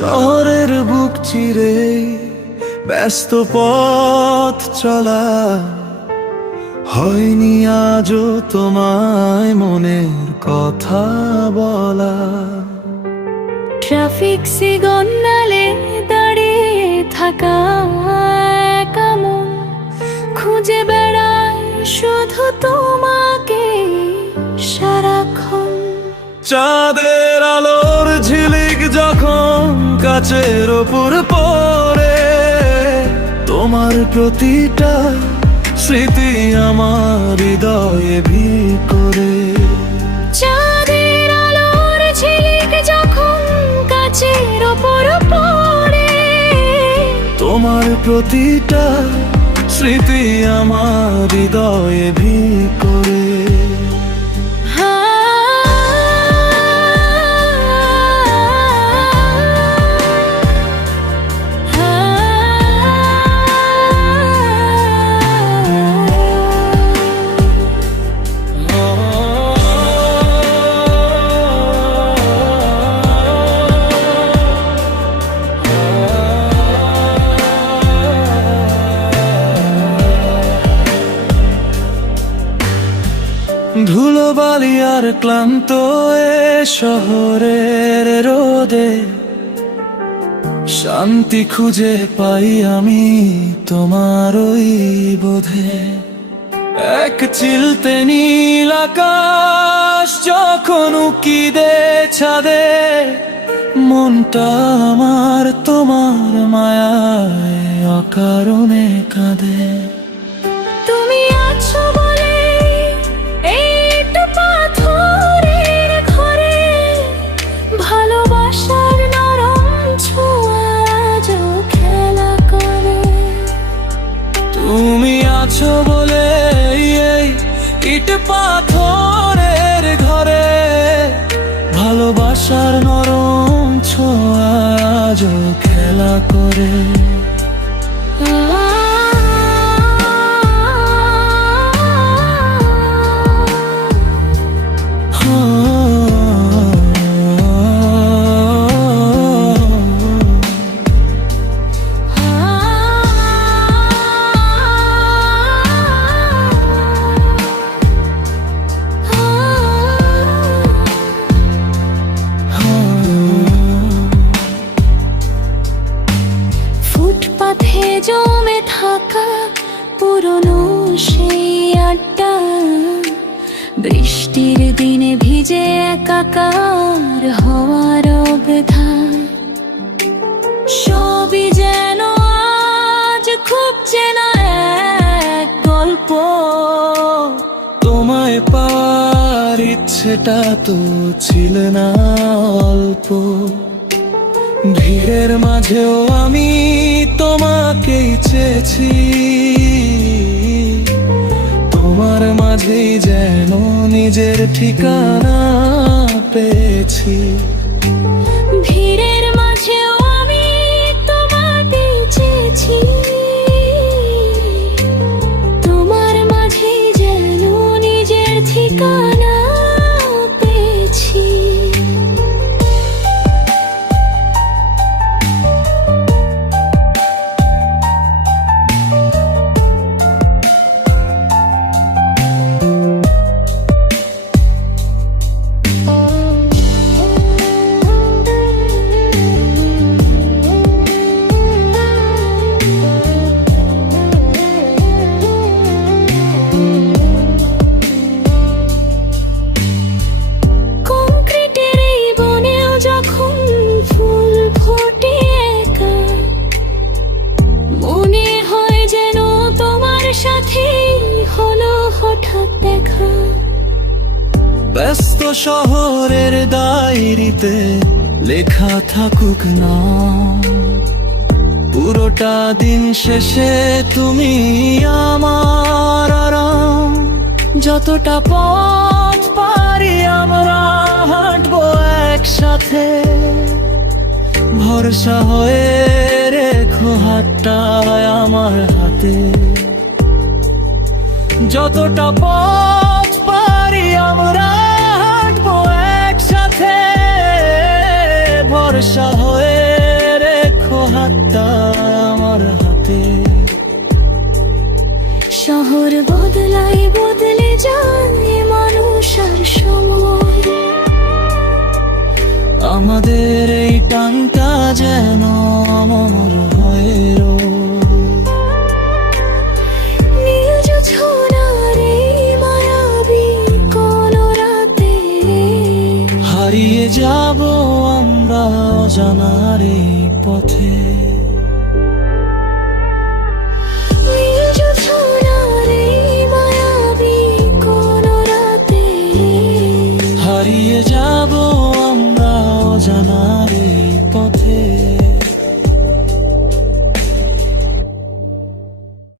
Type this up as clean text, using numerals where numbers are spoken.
শহরের বুক চিরে ব্যস্ত পথ চলা, হয়নি আজও তোমায় মনের কথা বলা। ট্রাফিক সিগন্যালে দাঁড়িয়ে থাকা একা মন খুঁজে বেড়ায় শুধু তোমাকে সারাক্ষণ। চাঁদের আলোর ঝিলিক যখন কাচের ওপর পড়ে, তোমার প্রতিটা স্মৃতি আমার হৃদয়ে ভিড় করে। চাঁদের আলোর ঝিলিক যখন কাচের ওপর পড়ে, তোমার প্রতিটা স্মৃতি আমার হৃদয়ে ভিড় করে। ধুলোবালি আর ক্লান্ত এ শহরের রোদে শান্তি খুঁজে পাই আমি তোমার ওই বোধে। এক চিলতে নীল আকাশ যখন উকি দে ছাদে, মনটা আমার তোমার মায়ায় অকারণে কাঁদে। তুমি আছো বলে একটু পাথরের ঘরে ভালোবাসার নরম ছোঁয়া আজও খেলা করে। তুমি আছো বলে এই ইট পাথরের ঘরে ভালোবাসার নরম ছোঁয়া আজও খেলা করে। ফুটপাথে জমে থাকা পুরনো সেই আড্ডা, বৃষ্টির দিনে ভিজে একাকার হওয়ার অবধান, সবই যেন আজ খুব চেনা এক গল্প। তোমায় পাওয়ার ইচ্ছেটা তো ছিল না অল্প, ভিড়ের মাঝেও আমি তোমাকেই চেয়েছি। তোমার মাঝেই যেন নিজের ঠিকানা পেয়েছি। ভিড়ের মাঝেও আমি তোমাকে চেয়েছি, তোমার মাঝেই যেন নিজের ঠিকানা পেয়েছি। ব্যস্ত শহরের ডায়েরিতে লেখা থাকুক না, পুরোটা দিন শেষে তুমি আমার আরাম। যতটা পথ পারি আমরা হাঁটবো একসাথে, ভরসা হয়ে রেখো হাতটা আমার হাতে। যতটা পথ পারি আমরা হাঁটবো একসাথে, ভরসা হয়ে আমার হাতে। শহর বদলায় বদলে যায় মানুষ আর সময়, আমাদের এই টানটা যেন অমর হয়ে রয়। নীল জোছনার এই মায়াবী কোন রাতে হারিয়ে যাব আমরা অজানার এই পথে।